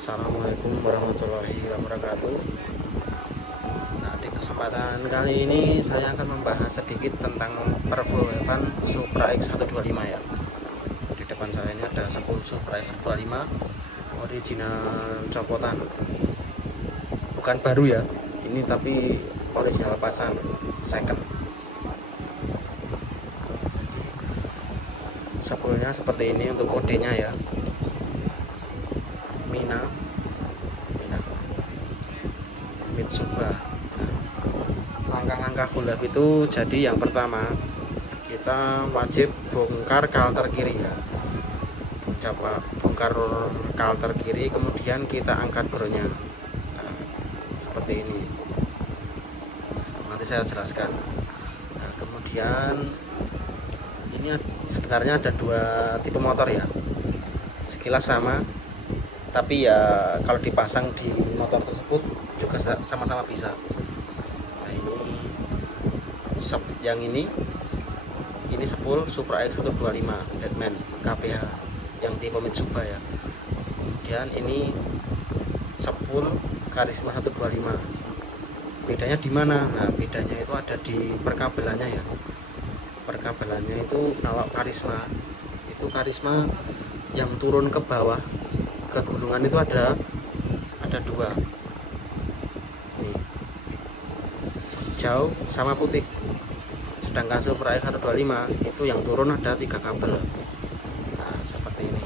Assalamualaikum warahmatullahi wabarakatuh. Nah, di kesempatan kali ini saya akan membahas sedikit tentang Perflow Evan Supra X125 ya. Di depan saya ini ada 10 Supra X125 original copotan. Bukan baru ya, ini tapi original pasan second. Sepulnya seperti ini untuk kodenya ya. Mina Mitsuba. Langkah-langkah full lap itu, jadi yang pertama kita wajib bongkar kalter kiri ya. Coba bongkar kalter kiri, kemudian kita angkat groundnya. Nah, seperti ini. Nanti saya jelaskan. Nah, kemudian ini sebenarnya ada dua tipe motor ya. Sekilas sama, tapi ya kalau dipasang di motor tersebut juga sama-sama bisa. Nah, yang ini sepul Supra X125 Batman KPH yang tipe Mitsuba ya. Kemudian ini sepul Karisma 125. Bedanya di mana? Nah, bedanya itu ada di perkabelannya ya. Perkabelannya itu kalau Karisma yang turun ke bawah ke gunungan itu ada dua, nih, hijau sama putih. Sedangkan Supra X125 itu yang turun ada 3 kabel. Nah, seperti ini,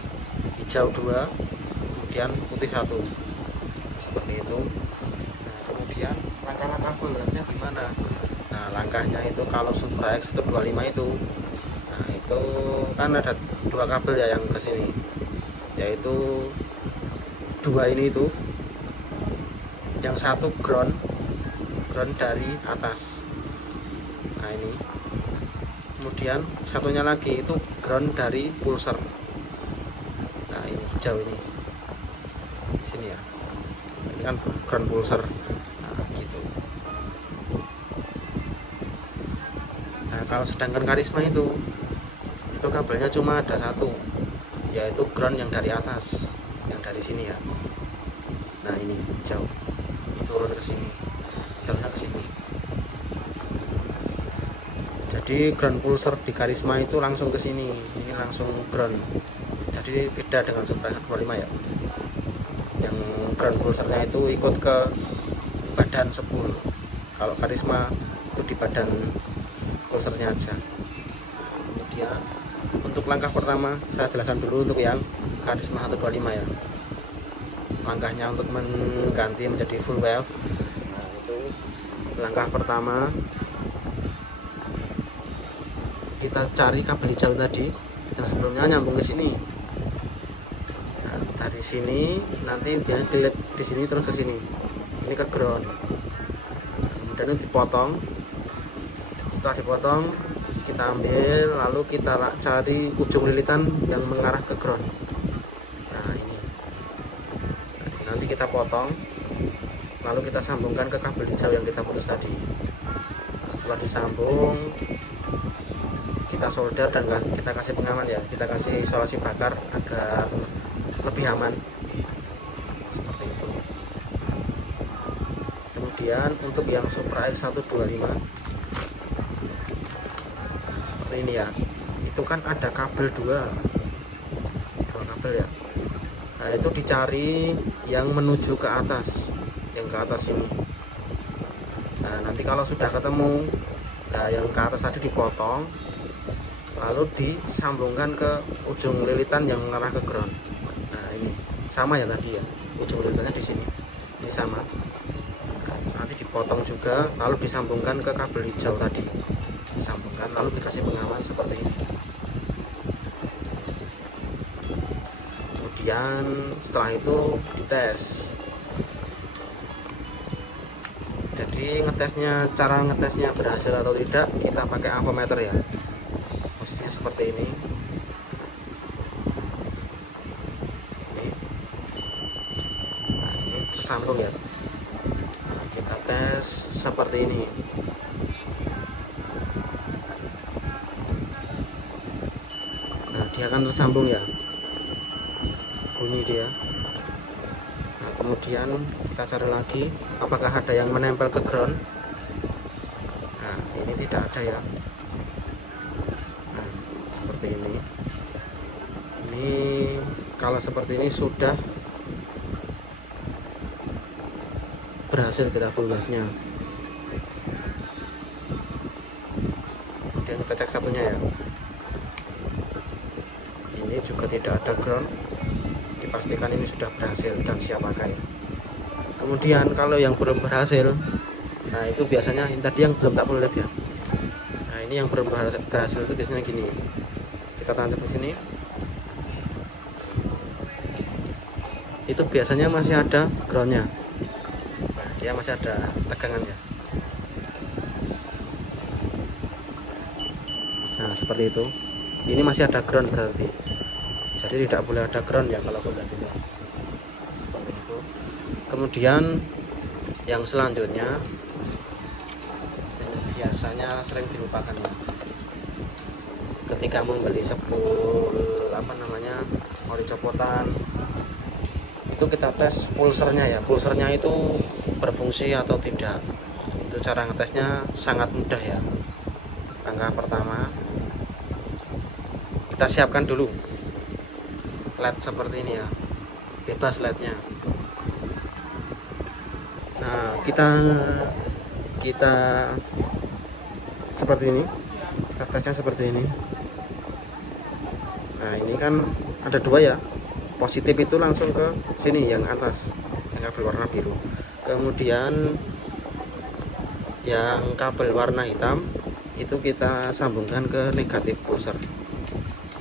hijau 2, kemudian putih 1, seperti itu. Nah, kemudian langkah-langkah full-nya gimana? Nah, langkahnya itu kalau Supra X125 itu, nah itu kan ada 2 kabel ya yang ke sini, yaitu 2 ini itu, yang satu ground dari atas. Nah, ini kemudian satunya lagi itu ground dari pulser. Nah, ini hijau ini di sini ya, ini kan ground pulser. Nah, gitu. Nah, kalau sedangkan Karisma itu kabelnya cuma ada satu, yaitu ground yang dari atas, yang dari sini ya. Nah, ini hijau, ini turun ke sini, hijaunya ke sini. Jadi ground pulser di Karisma itu langsung ke sini, ini langsung ground. Jadi beda dengan Supra 125 ya. Yang ground pulsernya itu ikut ke badan sepul. Kalau Karisma itu di badan pulsernya aja. Kemudian untuk langkah pertama saya jelaskan dulu untuk yang Karisma 125 ya. Langkahnya untuk mengganti menjadi full wave. Nah, itu langkah pertama, kita cari kabel hijau tadi yang sebelumnya nyambung ke sini. Nah, dari sini nanti dia dilihat di sini terus ke sini, ini ke ground. Kemudian dipotong. Setelah dipotong kita ambil, lalu kita cari ujung lilitan yang mengarah ke ground. Nah, ini nanti kita potong, lalu kita sambungkan ke kabel hijau yang kita putus tadi. Nah, setelah disambung kita solder dan kita kasih pengaman ya, kita kasih isolasi bakar agar lebih aman, seperti itu. Kemudian untuk yang Supra X125 seperti ini ya, itu kan ada kabel dua kabel ya. Nah, itu dicari yang menuju ke atas, yang ke atas ini. Nah, nanti kalau sudah ketemu, nah yang ke atas tadi dipotong, lalu disambungkan ke ujung lilitan yang mengarah ke ground. Nah, ini sama ya tadi ya, ujung lilitannya di sini, ini sama. Nanti dipotong juga, lalu disambungkan ke kabel hijau tadi, disambungkan lalu dikasih pengaman seperti ini. Kemudian setelah itu dites. Jadi cara ngetesnya berhasil atau tidak, kita pakai avometer ya, posisinya seperti ini. Nah, ini tersambung ya. Nah, kita tes seperti ini. Nah, dia akan tersambung ya, bunyi dia. Kemudian kita cari lagi apakah ada yang menempel ke ground. Nah, ini tidak ada ya. Nah, seperti ini. Ini kalau seperti ini sudah berhasil kita full wave nya. Kemudian kita cek satunya ya, ini juga tidak ada ground, dipastikan ini sudah berhasil dan siap pakai. Kemudian kalau yang belum berhasil, nah itu biasanya ini tadi yang belum tak full wave ya. Nah ini yang belum berhasil itu biasanya gini, kita tancap ke sini, itu biasanya masih ada groundnya. Nah, dia masih ada tegangannya. Nah seperti itu, ini masih ada ground berarti, jadi tidak boleh ada ground ya kalau full wave itu. Seperti itu. Kemudian yang selanjutnya ini biasanya sering dilupakan ya, ketika membeli spool ori copotan, itu kita tes pulsernya ya, pulsernya itu berfungsi atau tidak. Itu cara ngetesnya sangat mudah ya. Langkah pertama, kita siapkan dulu LED seperti ini ya, bebas LED-nya. Nah kita seperti ini, kita tesnya seperti ini. Nah ini kan ada dua ya, positif itu langsung ke sini yang atas, yang kabel warna biru. Kemudian yang kabel warna hitam itu kita sambungkan ke negatif pulser,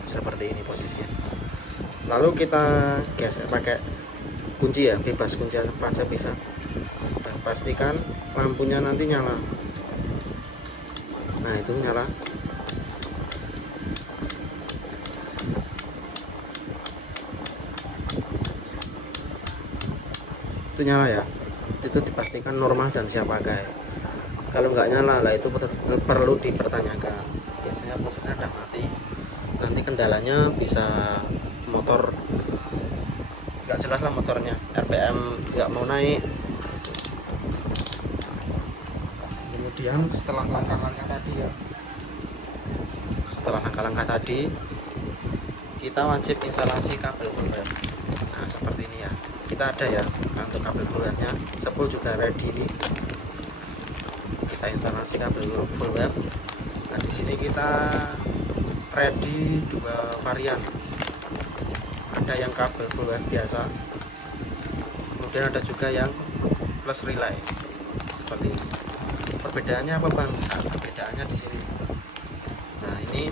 seperti ini posisinya. Lalu kita gesek pakai kunci ya, bebas, kunci apa aja bisa, dan pastikan lampunya nanti nyala. Nah itu nyala. Itu nyala ya, itu dipastikan normal dan siap pakai. Kalau nggak nyala lah itu perlu dipertanyakan. Biasanya pulsernya ada mati, nanti kendalanya bisa motor nggak jelas lah, motornya RPM nggak mau naik. Kemudian setelah langkah-langkah tadi kita wajib instalasi kabel full wave. Nah seperti ini ya, kita ada ya untuk kabel full wave nya, spool juga ready nih. Kita instalasi kabel full wave. Nah di sini kita ready dua varian, ada yang kabel full wave biasa, kemudian ada juga yang plus relay seperti ini. Perbedaannya apa bang? Nah, perbedaannya di sini. Nah ini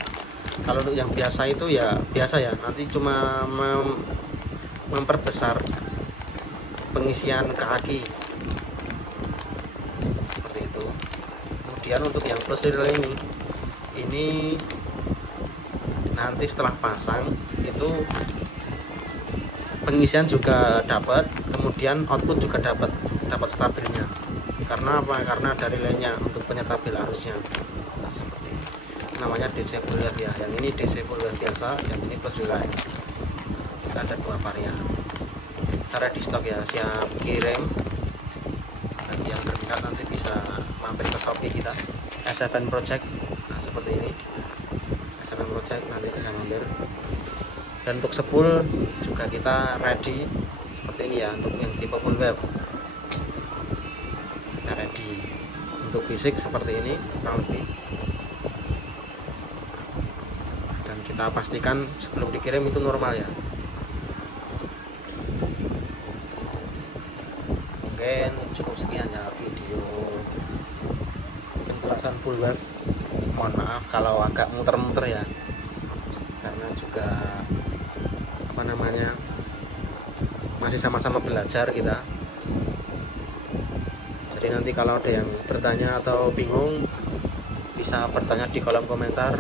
kalau untuk yang biasa itu ya biasa ya, nanti cuma memperbesar pengisian ke aki seperti itu. Kemudian untuk yang plus relay ini nanti setelah pasang itu pengisian juga dapat, kemudian output juga dapat stabilnya. Karena apa? Karena ada relaynya untuk penyetabil arusnya. Nah seperti ini, namanya DC full wave ya. Yang ini DC full wave biasa, yang ini plus relay. Kita ada dua varian. Cara di stok ya, siap kirim. Bagi yang berminat nanti bisa mampir ke Shopee kita, S7 Project. Nah seperti ini, S7 Project, nanti bisa mampir. Dan untuk spool juga kita ready seperti ini ya, untuk yang tipe full wave kita ready. Untuk fisik seperti ini kurang lebih, dan kita pastikan sebelum dikirim itu normal ya. Mungkin cukup sekian ya video penjelasan full wave. Mohon maaf kalau agak muter-muter ya, karena juga masih sama-sama belajar kita. Jadi nanti kalau ada yang bertanya atau bingung bisa bertanya di kolom komentar,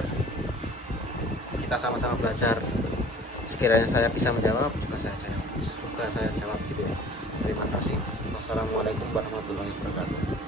kita sama-sama belajar. Sekiranya saya bisa menjawab, semoga saya jawab gitu ya. Terima kasih. Wassalamualaikum warahmatullahi wabarakatuh.